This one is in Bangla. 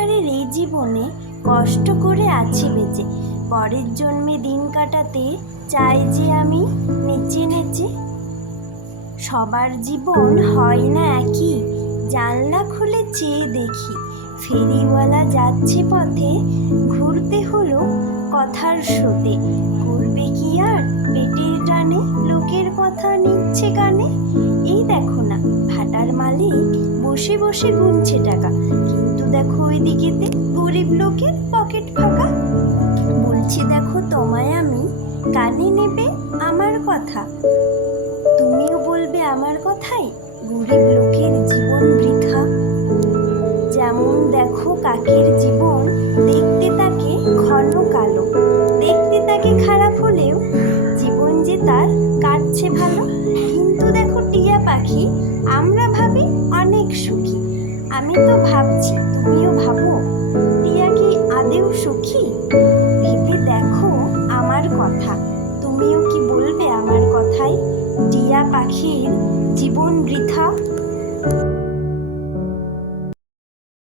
এবারের এই জীবনে কষ্ট করে আছি বেঁচে, পরের জন্মে দিন কাটাতে চাই যে আমি নেচে নেচে। সবার জীবন হয় না একই, জানলা খুলে চেয়ে দেখি ফেরিওয়ালা যাচ্ছে পথে, ঘুরতে হলো কথার স্রোতে। করবে কি আর পেটের টানে, লোকের কথা নিচ্ছে কানে। এই দেখো না ভাটার মালিক বসে বসে গুনছে টাকা, কিন্তু দেখো ওইদিকেতে গরিব লোকের পকেট ফাঁকা। বলছি দেখো তোমায় আমি, কানে নেবে আমার কথা, তুমিও বলবে আমার কথাই, গরিব লোকের জীবন বৃথা। যেমন দেখো কাকের জীবন, দেখতে তাকে ঘন কালো, দেখতে তাকে খারাপ হলেও জীবন যে তার কাটছে ভালো। কিন্তু দেখো টিয়া পাখি, আমরা ভাবি অনেক সুখী। আমি তো ভাবছি তুমিও ভাবো, টিয়া কি আদেও সুখী? ভেবে দেখো আমার কথা, তুমিও কি বলবে আমার কথাই, টিয়া পাখির জীবন বৃথা।